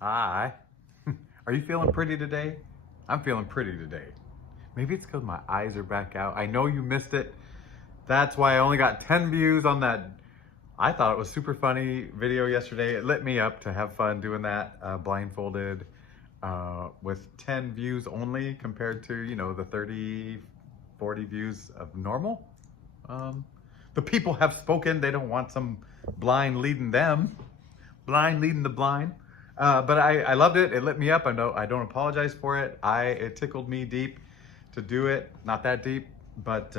Hi. Are you feeling pretty today? I'm feeling pretty today. Maybe it's because my eyes are back out. I know you missed it. That's why I only got 10 views on that. I thought it was super funny video yesterday. It lit me up to have fun doing that blindfolded with 10 views only compared to, the 30, 40 views of normal. Um, the people have spoken. They don't want some blind leading them. Blind leading the blind. But I loved it. It lit me up. I don't apologize for it. It tickled me deep to do it. Not that deep, but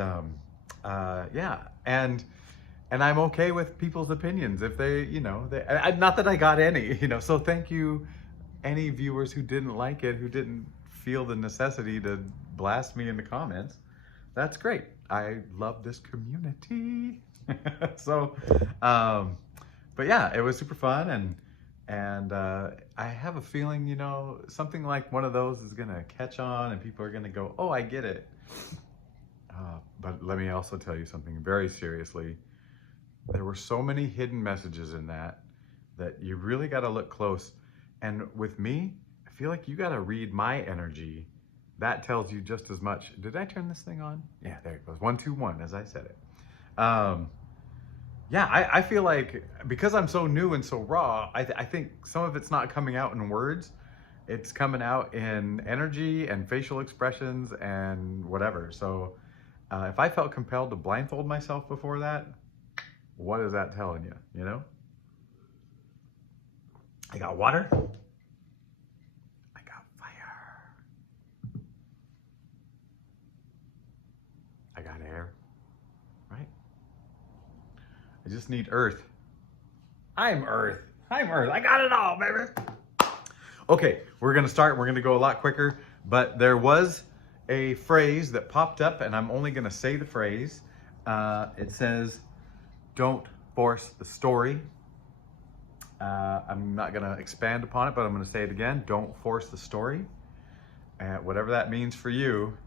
yeah. And I'm okay with people's opinions if they, not that I got any, So thank you, any viewers who didn't like it, who didn't feel the necessity to blast me in the comments. That's great. I love this community. so, but yeah, it was super fun, and I have a feeling, something like one of those is gonna catch on, and people are gonna go, "Oh, I get it." But let me also tell you something very seriously. There were so many hidden messages in that you really got to look close. And with me, I feel like you got to read my energy. That tells you just as much. Did I turn this thing on? Yeah, there it goes. 1, 2, 1, as I said it. Yeah, I feel like because I'm so new and so raw, I think some of it's not coming out in words. It's coming out in energy and facial expressions and whatever. So if I felt compelled to blindfold myself before that, what is that telling you, I got water. I got fire. I got air, right? I just need earth. I'm earth. I'm earth. I got it all, baby. Okay, we're gonna start. We're gonna go a lot quicker, but there was a phrase that popped up, and I'm only gonna say the phrase. It says, "Don't force the story." I'm not gonna expand upon it, but I'm gonna say it again. Don't force the story. Whatever that means for you,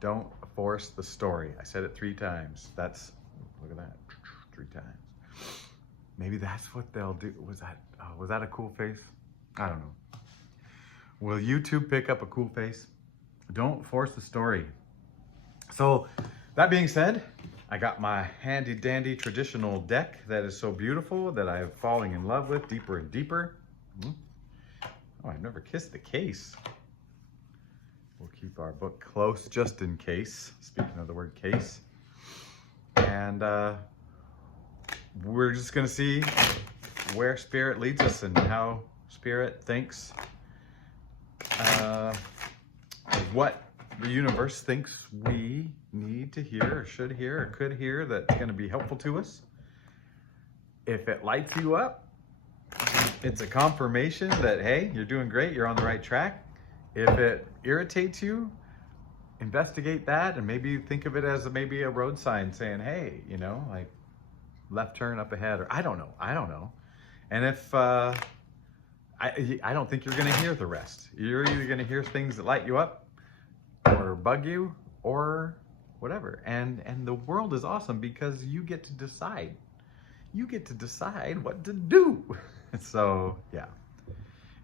don't force the story. I said it 3 times. Look at that, 3 times. Maybe that's what they'll do. Was that a cool face? I don't know. Will YouTube pick up a cool face? Don't force the story. So that being said, I got my handy dandy traditional deck that is so beautiful that I am falling in love with deeper and deeper. Oh, I've never kissed the case. We'll keep our book close just in case. Speaking of the word case. And we're just gonna see where Spirit leads us and how Spirit thinks, what the universe thinks we need to hear or should hear or could hear that's going to be helpful to us. If it lights you up, it's a confirmation that, hey, you're doing great, you're on the right track. If it irritates you, investigate that and maybe think of it as maybe a road sign saying, hey, like left turn up ahead, or I don't know. And if I don't think you're going to hear the rest. You're either going to hear things that light you up or bug you or whatever. And the world is awesome because you get to decide. You get to decide what to do. So, yeah.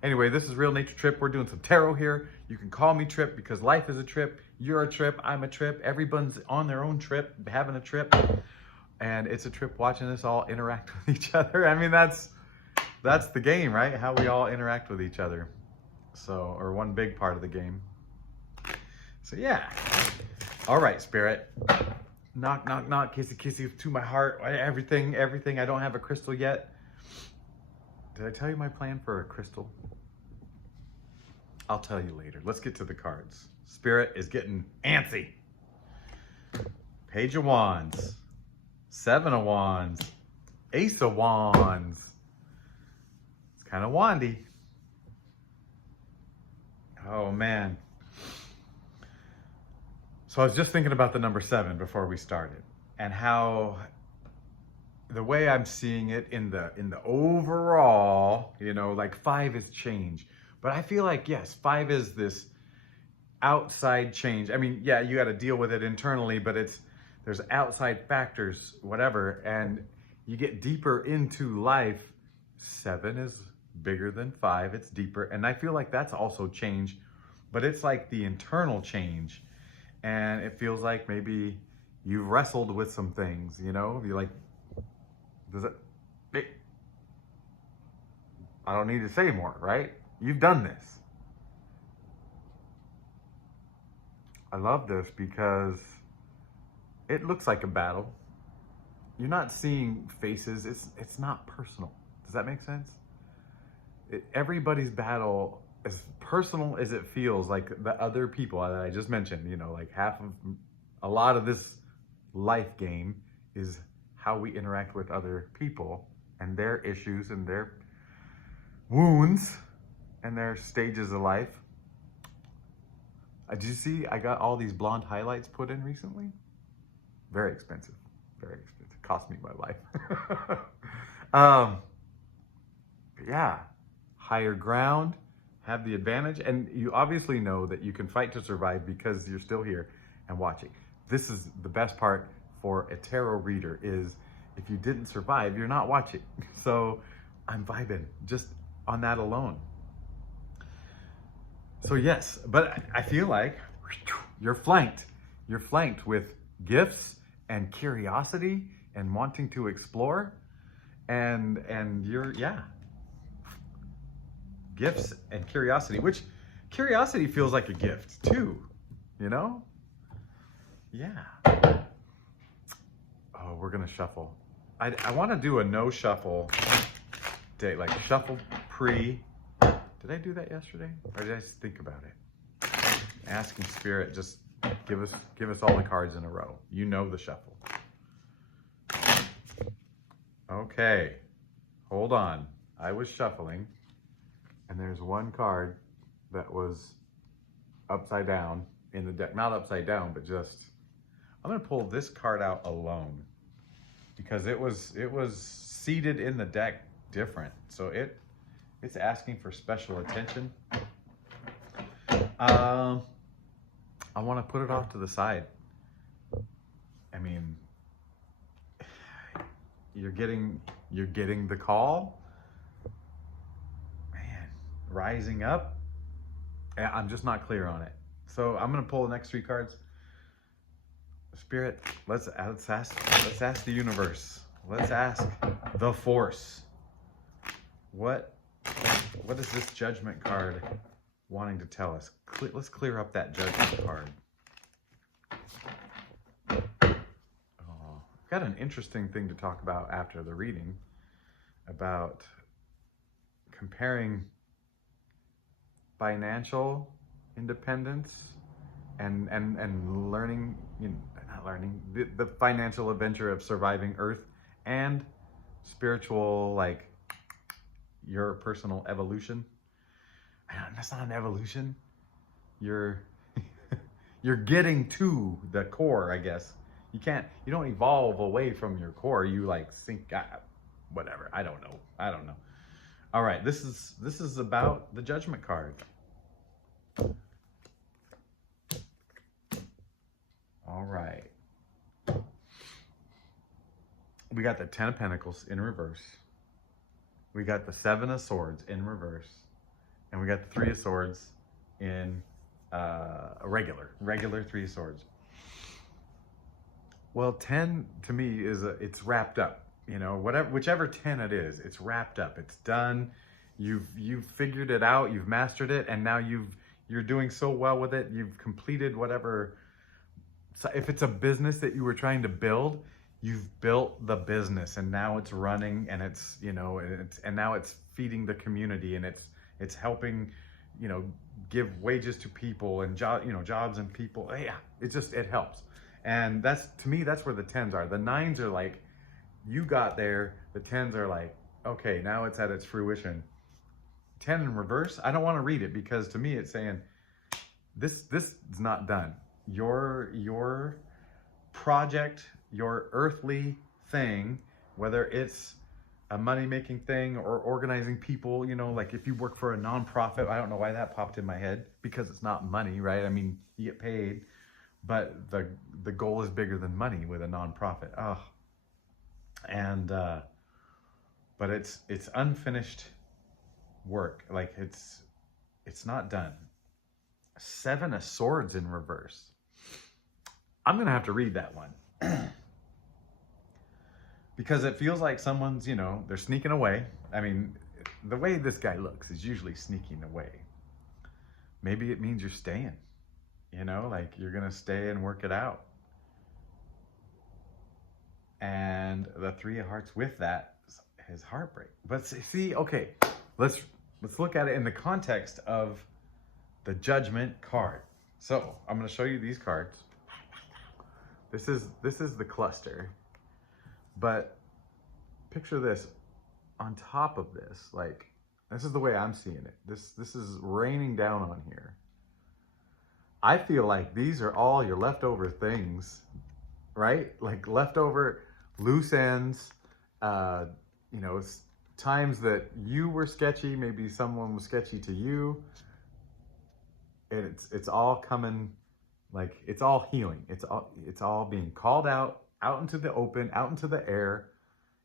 Anyway, this is Real Nature Trip. We're doing some tarot here. You can call me Trip because life is a trip. You're a trip. I'm a trip. Everyone's on their own trip, having a trip. And it's a trip watching us all interact with each other. I mean, that's the game, right? How we all interact with each other. So, or one big part of the game. So yeah. All right, Spirit. Knock, knock, knock, kissy, kissy to my heart. Everything. I don't have a crystal yet. Did I tell you my plan for a crystal? I'll tell you later. Let's get to the cards. Spirit is getting antsy. Page of Wands. 7 of Wands. Ace of Wands. It's kind of wandy. Oh, man. So I was just thinking about the number 7 before we started, and how the way I'm seeing it in the overall, like 5 is change, but I feel like, yes, 5 is this outside change. I mean, yeah, you got to deal with it internally, but there's outside factors, whatever, and you get deeper into life. 7 is bigger than 5, it's deeper. And I feel like that's also change, but it's like the internal change. And it feels like maybe you've wrestled with some things, you know? You're like, does it, I don't need to say more, right? You've done this. I love this because it looks like a battle. You're not seeing faces. It's not personal. Does that make sense? Everybody's battle, as personal as it feels, like the other people that I just mentioned, you know, like a lot of this life game is how we interact with other people and their issues and their wounds and their stages of life. Did you see I got all these blonde highlights put in recently? Very expensive. Very expensive. Cost me my life. But yeah, higher ground, have the advantage. And you obviously know that you can fight to survive because you're still here and watching. This is the best part for a tarot reader is if you didn't survive, you're not watching. So I'm vibing just on that alone. So yes, but I feel like you're flanked. You're flanked with gifts and curiosity and wanting to explore. And you're, yeah. Gifts and curiosity, which curiosity feels like a gift too, you know? Yeah. Oh, we're gonna shuffle. I wanna do a no shuffle day, like shuffle pre. Did I do that yesterday? Or did I just think about it? Asking Spirit, just give us all the cards in a row. You know the shuffle. Okay, hold on. I was shuffling, and there's one card that was upside down in the deck. Not upside down, but just, I'm gonna pull this card out alone because it was seated in the deck different. So it's asking for special attention. I want to put it off to the side. I mean, you're getting the call, man. Rising up. I'm just not clear on it. So I'm gonna pull the next 3 cards. Spirit, let's ask the universe. Let's ask the force. What is this judgment card wanting to tell us? Let's clear up that judgment card. Oh, I've got an interesting thing to talk about after the reading about comparing financial independence and learning, not learning, the financial adventure of surviving Earth and spiritual, like your personal evolution. That's not an evolution. You're getting to the core, I guess. You don't evolve away from your core. You like sink, whatever. I don't know. All right, this is about the judgment card. All right. We got the 10 of Pentacles in reverse. We got the 7 of Swords in reverse. And we got the 3 of Swords in a regular 3 of Swords. Well, 10 to me it's wrapped up. You know, whichever 10 it is, it's wrapped up. It's done. You've figured it out. You've mastered it, and now you're doing so well with it. You've completed whatever. So if it's a business that you were trying to build, you've built the business, and now it's running, and it's, you know, and now it's feeding the community, and it's helping, you know, give wages to people and jobs and people. Yeah, it helps. And to me, that's where the 10s are. The 9s are like, you got there. The 10s are like, okay, now it's at its fruition. 10 in reverse, I don't want to read it because to me it's saying this is not done. Your project, your earthly thing, whether it's a money-making thing or organizing people, you know, like if you work for a nonprofit, I don't know why that popped in my head, because it's not money, right? I mean, you get paid, but the goal is bigger than money with a nonprofit. And but it's unfinished work. Like it's not done. 7 of Swords in reverse. I'm gonna have to read that one. Because it feels like someone's, they're sneaking away. I mean, the way this guy looks is usually sneaking away. Maybe it means you're staying, like you're gonna stay and work it out. And the 3 of Hearts with that is heartbreak. But see, okay, let's look at it in the context of the Judgment card. So I'm gonna show you these cards. This is the cluster. But picture this on top of this, like this is the way I'm seeing it. This is raining down on here. I feel like these are all your leftover things, right? Like leftover loose ends, times that you were sketchy, maybe someone was sketchy to you. And it's all coming, like it's all healing. It's all being called out into the open, out into the air,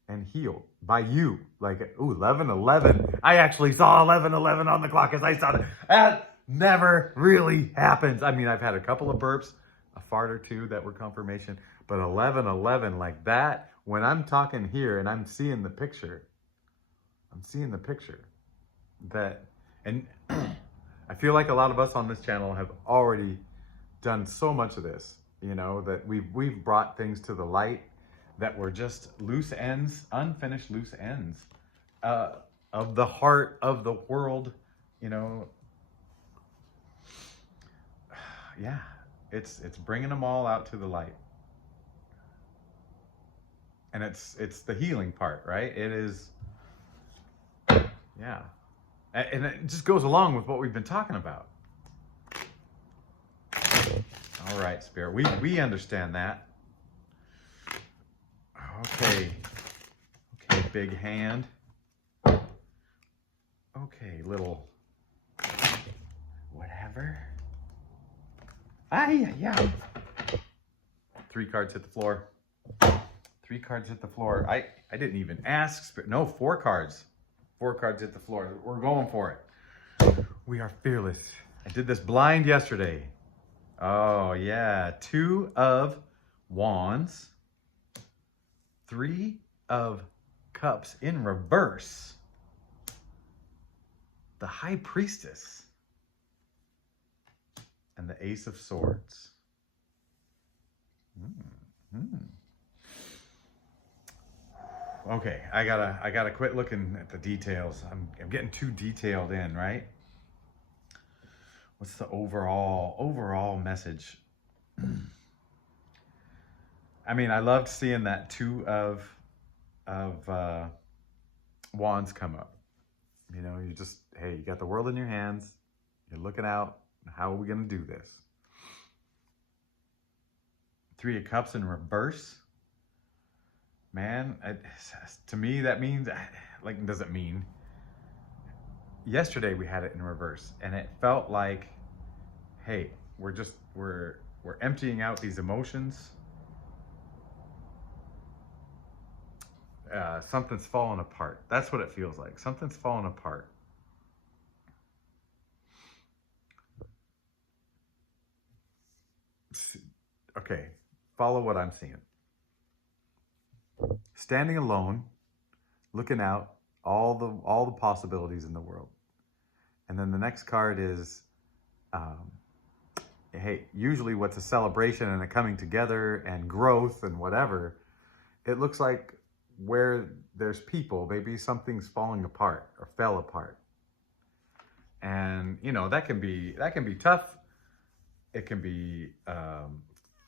and healed by you. Like, ooh, 11:11. I actually saw 11:11 on the clock as I saw that. That never really happens. I mean, I've had a couple of burps, a fart or two that were confirmation, but 11:11 like that, when I'm talking here and I'm seeing the picture, that, and I feel like a lot of us on this channel have already done so much of this, that we've brought things to the light that were just loose ends, unfinished loose ends of the heart of the world, Yeah, it's bringing them all out to the light. And it's the healing part, right? It is, yeah. And it just goes along with what we've been talking about. All right, Spirit, we understand that. Okay, big hand. Okay, little whatever. Yeah. 3 cards hit the floor. 3 cards hit the floor. I didn't even ask, Spirit. No, 4 cards. 4 cards hit the floor. We're going for it. We are fearless. I did this blind yesterday. Oh, yeah. 2 of Wands. 3 of Cups in reverse. The High Priestess. And the Ace of Swords. Okay, I gotta quit looking at the details. I'm getting too detailed in, right? What's the overall message? I mean, I loved seeing that 2 of Wands come up. You just, hey, you got the world in your hands. You're looking out. How are we gonna do this? 3 of Cups in reverse. Man, to me that means, like, doesn't mean. Yesterday we had it in reverse, and it felt like, hey, we're emptying out these emotions. Something's falling apart. That's what it feels like. Something's falling apart. Okay, follow what I'm seeing. Standing alone, looking out, all the possibilities in the world. And then the next card is, hey, usually what's a celebration and a coming together and growth and whatever, it looks like where there's people, maybe something's falling apart or fell apart. And, that can be tough. It can be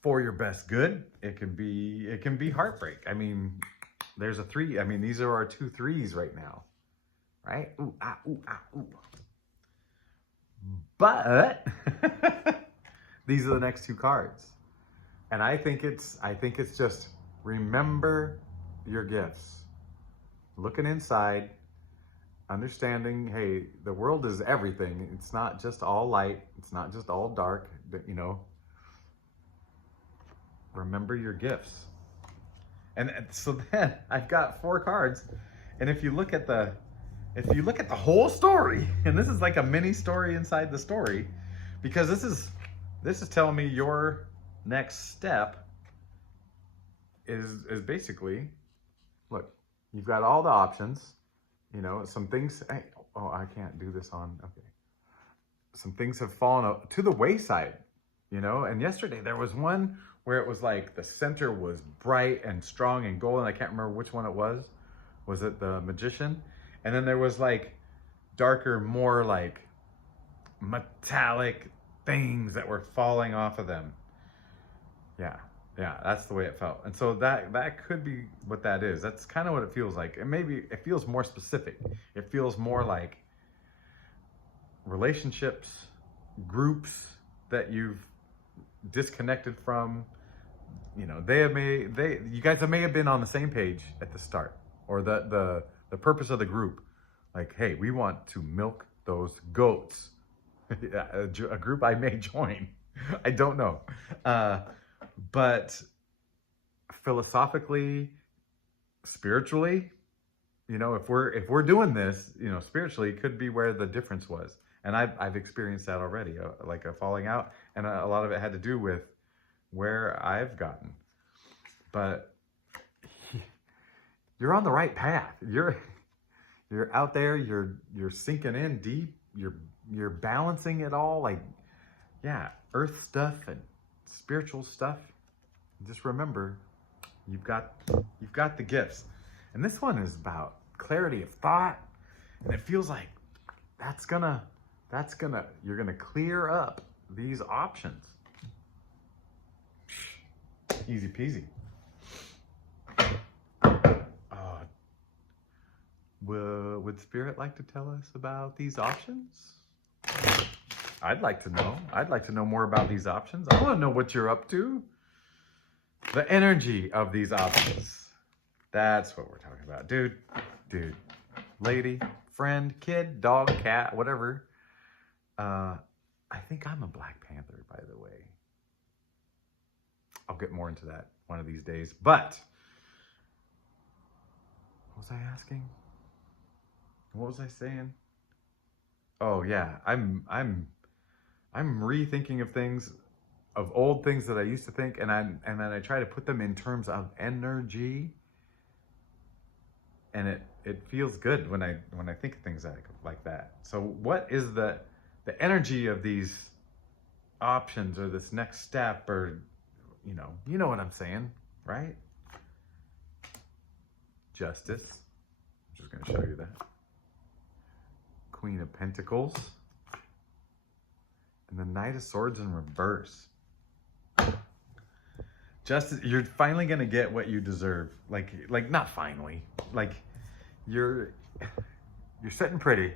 for your best good. It can be heartbreak. I mean, there's a 3. I mean, these are our 2 3s right now, right? Ooh, ah, ooh, ah, ooh. But these are the next 2 cards, and I think it's just remember your gifts, looking inside, understanding, hey, the world is everything. It's not just all light. It's not just all dark. Remember your gifts. And so then I've got 4 cards, and if you look at the if you look at the whole story, and this is like a mini story inside the story, because this is telling me your next step is basically, look, you've got all the options, you know, some things, oh, I can't do this on, okay. Some things have fallen to the wayside, you know, and yesterday there was one where it was like the center was bright and strong and golden. I can't remember which one it was. Was it the Magician? And then there was like darker, more like metallic things that were falling off of them. Yeah, that's the way it felt. And so that could be what that is. That's kind of what it feels like. And maybe it feels more specific. It feels more like relationships, groups that you've disconnected from. You know, you guys may have been on the same page at the start, or the purpose of the group. Like, hey, we want to milk those goats. A group I may join. I don't know. But philosophically, spiritually, you know, if we're doing this, you know, spiritually could be where the difference was. And I've experienced that already, like a falling out, and a lot of it had to do with where I've gotten. But you're on the right path. You're out there. You're sinking in deep. You're balancing it all, like, yeah, earth stuff and spiritual stuff. Just remember, you've got the gifts. And this one is about clarity of thought, and it feels like you're gonna clear up these options. Easy peasy. Would Spirit like to tell us about these options? I'd like to know. I'd like to know more about these options. I want to know what you're up to. The energy of these options. That's what we're talking about. Dude, lady, friend, kid, dog, cat, whatever. I think I'm a Black Panther, by the way. I'll get more into that one of these days. But what was I asking? What was I saying? Oh yeah, I'm rethinking of things, of old things that I used to think, and then I try to put them in terms of energy, and it feels good when I think of things like that. So what is the energy of these options, or this next step, or you know what I'm saying, right? Justice. I'm just going to show you that. Queen of Pentacles. And the Knight of Swords in reverse. Justice, you're finally going to get what you deserve. Like not finally. Like you're sitting pretty.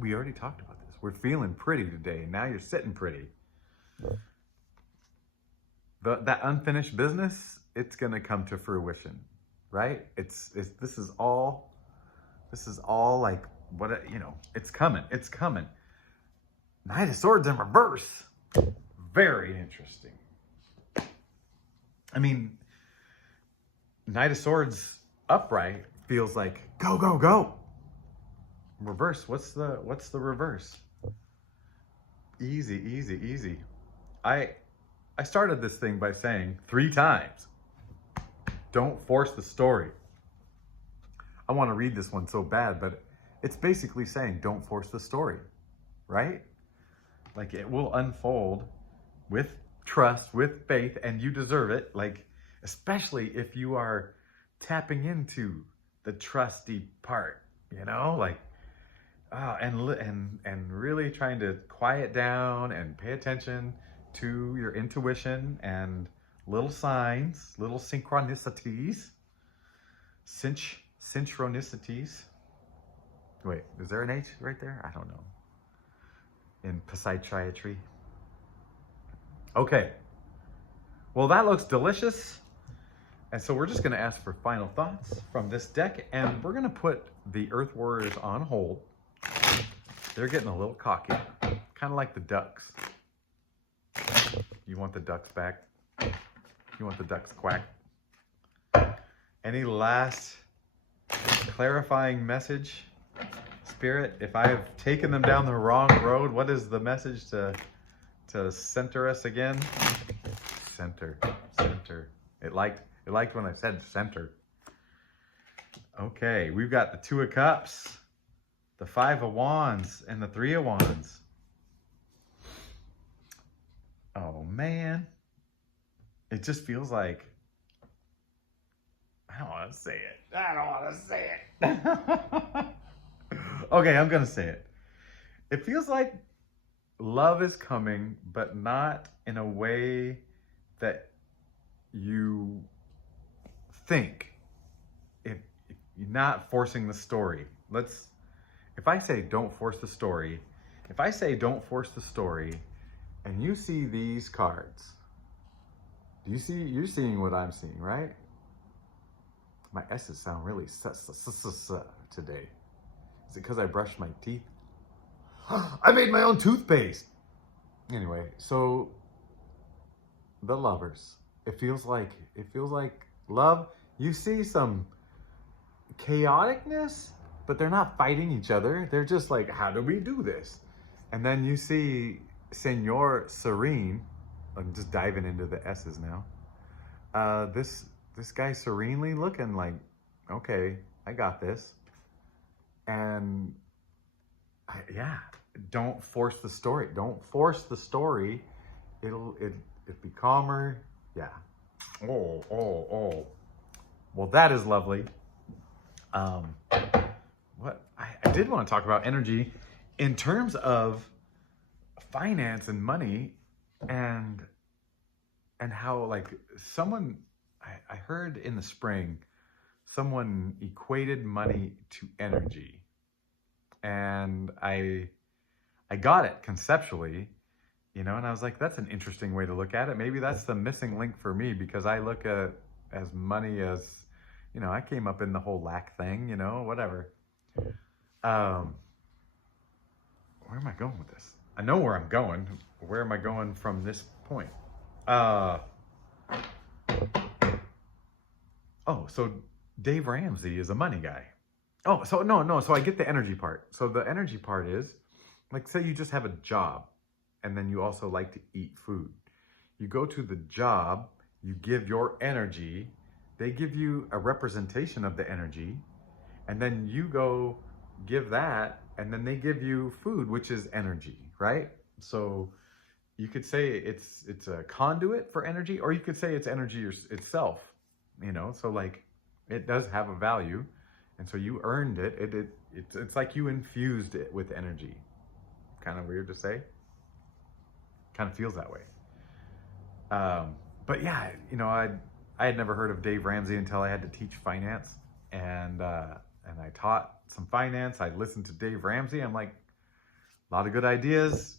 We already talked about this. We're feeling pretty today. Now you're sitting pretty. That unfinished business, it's going to come to fruition, right? This is all like what, you know, it's coming. Knight of Swords in reverse. Very interesting. I mean, Knight of Swords upright feels like go, go, go. Reverse, what's the reverse? Easy. I started this thing by saying 3 times, don't force the story. I want to read this one so bad, but it's basically saying don't force the story, right? Like, it will unfold with trust, with faith, and you deserve it. Like, especially if you are tapping into the trusty part, you know, like, and really trying to quiet down and pay attention to your intuition and little signs, little synchronicities, synchronicities. Wait, is there an H right there? I don't know. In psychiatry. Okay. Well, that looks delicious. And so we're just going to ask for final thoughts from this deck, and we're going to put the Earth Warriors on hold. They're getting a little cocky, kind of like the ducks. You want the ducks back? You want the ducks quack? Any last clarifying message Spirit, if I have taken them down the wrong road, what is the message to center us again? Center. It liked when I said center. Okay, we've got the Two of Cups, the Five of Wands, and the Three of Wands. Oh man, it just feels like, I don't want to say it. Okay, I'm gonna say it. It feels like love is coming, but not in a way that you think. If you're not forcing the story. If I say don't force the story, and you see these cards, you're seeing what I'm seeing, right? My S's sound really today. Is it because I brushed my teeth? I made my own toothpaste. Anyway, so the Lovers. It feels like love. You see some chaoticness, but they're not fighting each other. They're just like, how do we do this? And then you see Senor Serene. I'm just diving into the S's now. This guy serenely looking like, okay, I got this. And yeah, don't force the story. Don't force the story. It'll be calmer. Yeah. Oh. Well, that is lovely. What I did want to talk about energy in terms of finance and money, and how, like, someone, I heard in the spring, someone equated money to energy. And I got it conceptually, and I was like, that's an interesting way to look at it. Maybe that's the missing link for me, because I look at as money as, I came up in the whole lack thing, whatever. Where am I going with this? I know where I'm going. Where am I going from this point? So Dave Ramsey is a money guy. Oh, so no. So I get the energy part. So the energy part is, like, say you just have a job, and then you also like to eat food. You go to the job, you give your energy, they give you a representation of the energy, and then you go give that, and then they give you food, which is energy, right? So you could say it's a conduit for energy, or you could say it's energy itself, so like it does have a value. And so you earned it. It's like you infused it with energy. Kind of weird to say. Kind of feels that way. But yeah, I had never heard of Dave Ramsey until I had to teach finance, and I taught some finance. I listened to Dave Ramsey. I'm like, a lot of good ideas.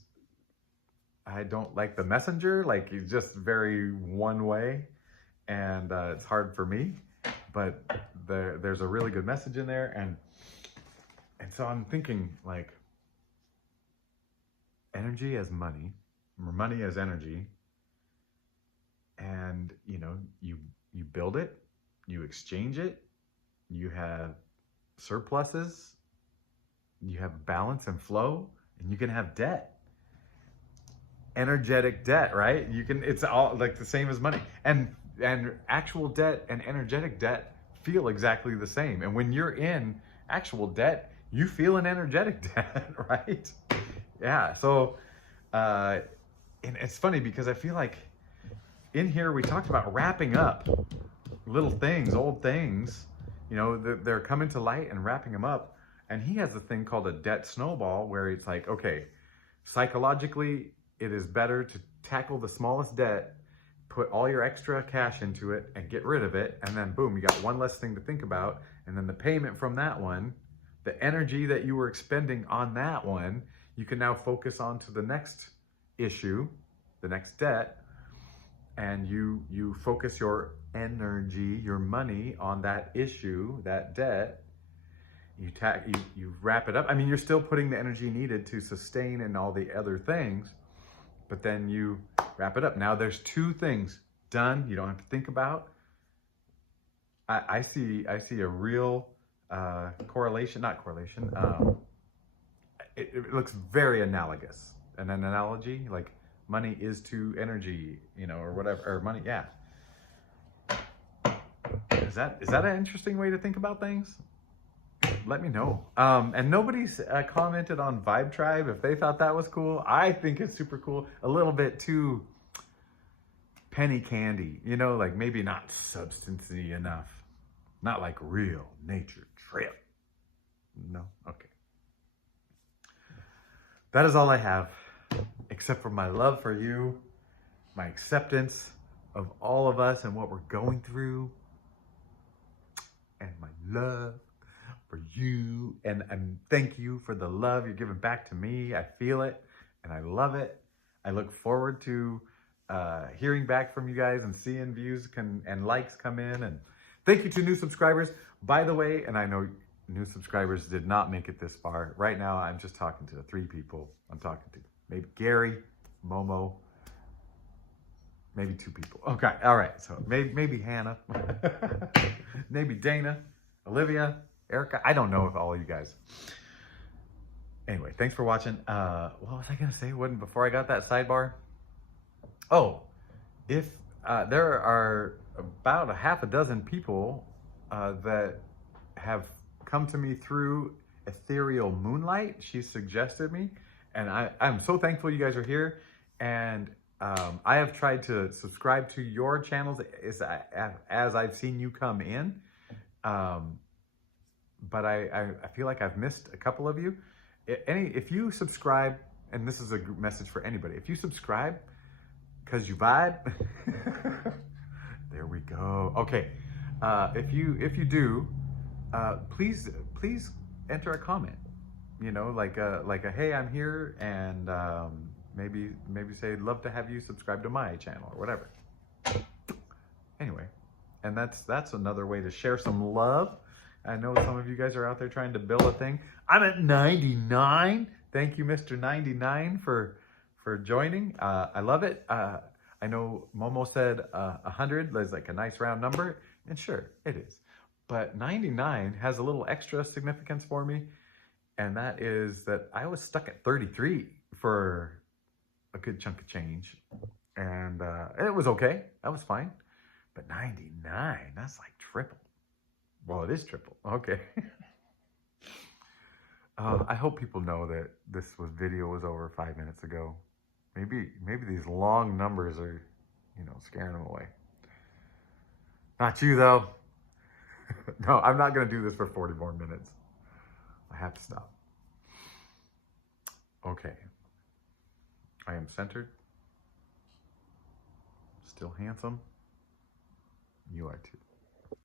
I don't like the messenger. Like, he's just very one way, and it's hard for me. But there's a really good message in there, and so I'm thinking, like, energy as money, or money as energy, and you build it, you exchange it, you have surpluses, you have balance and flow, and you can have debt. Energetic debt, right? It's all like the same as money, and actual debt and energetic debt feel exactly the same. And when you're in actual debt, you feel an energetic debt, right? Yeah. So, and it's funny because I feel like in here we talked about wrapping up little things, old things, they're coming to light and wrapping them up. And he has a thing called a debt snowball, where it's like, okay, psychologically, it is better to tackle the smallest debt, put all your extra cash into it and get rid of it. And then boom, you got one less thing to think about. And then the payment from that one, the energy that you were expending on that one, you can now focus on to the next issue, the next debt. And you focus your energy, your money on that issue, that debt. You wrap it up. I mean, you're still putting the energy needed to sustain and all the other things, but then you wrap it up. Now there's two things done. You don't have to think about. I see a real not correlation. it looks very analogous. An analogy, like money is to energy, or whatever, or money, yeah. Is that an interesting way to think about things? Let me know. And nobody's commented on Vibe Tribe if they thought that was cool. I think it's super cool. A little bit too penny candy, like maybe not substancy enough. Not like real nature trail. No? Okay. That is all I have, except for my love for you, my acceptance of all of us and what we're going through, and my love for you. And thank you for the love you're giving back to me. I feel it and I love it. I look forward to hearing back from you guys and seeing views and likes come in. And thank you to new subscribers. By the way, and I know new subscribers did not make it this far. Right now, I'm just talking to 3 people. I'm talking to maybe Gary, Momo, maybe 2 people. Okay, all right. So maybe Hannah, maybe Dana, Olivia, Erica. I don't know if all you guys. Anyway, thanks for watching. What was I gonna say? Before I got that sidebar? Oh, if there are about a half a dozen people that have come to me through Ethereal Moonlight. She suggested me, and I'm so thankful you guys are here. And I have tried to subscribe to your channels as I've seen you come in, but I feel like I've missed a couple of you. If you subscribe, and this is a message for anybody, if you subscribe because you vibe, there we go. Okay, if you do, please enter a comment. Like a hey, I'm here, and maybe say love to have you subscribe to my channel or whatever. Anyway, and that's another way to share some love. I know some of you guys are out there trying to build a thing. I'm at 99. Thank you, Mr. 99, for joining. I love it. I know Momo said 100 is like a nice round number, and sure, it is. But 99 has a little extra significance for me, and that is that I was stuck at 33 for a good chunk of change, and it was okay. That was fine. But 99, that's like triple. Well, it is triple. Okay. I hope people know that this video was over 5 minutes ago. Maybe these long numbers are, scaring them away. Not you, though. No, I'm not going to do this for 40 more minutes. I have to stop. Okay. I am centered. Still handsome. You are too.